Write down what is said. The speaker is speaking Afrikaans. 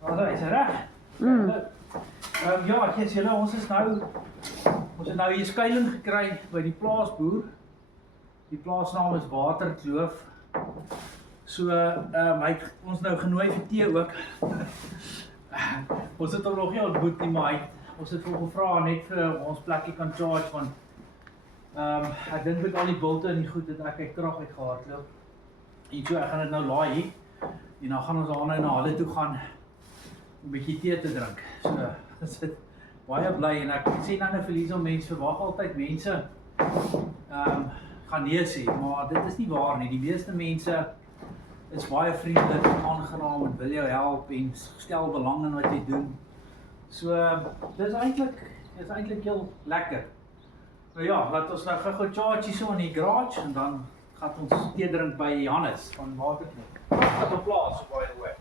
Is reg. Ja, yes, julle, ons het nou hier skuiling gekry by die plaasboer. Die plaasnaam is Waterkloof. So, hy het ons nou genooi vir tee ook. Ons het hom nog nie ontmoet nie, maar ons het hom gevra net vir ons plekkie kan charge, want ek dink met al die bulte en die goed het ek uit krag uitgehardloop. En so, ek gaan dit nou laai hier. En dan gaan ons daar nou na hulle toe gaan om 'n bietjie tee te drink. So, dit is baie bly en ek sê nou vir Liesel, mense verwag altyd mense gaan nee sê, maar dit is nie waar nie. Die meeste mense is baie vriendelik en aangenaam en wil jou help en stel belang in wat jy doen. So, dis eintlik heel lekker. Nou ja, laat ons nou gou charge so in die garage en dan gaan ons tee drink by Johannes van Waterkloof. Wat op plaas, by the way.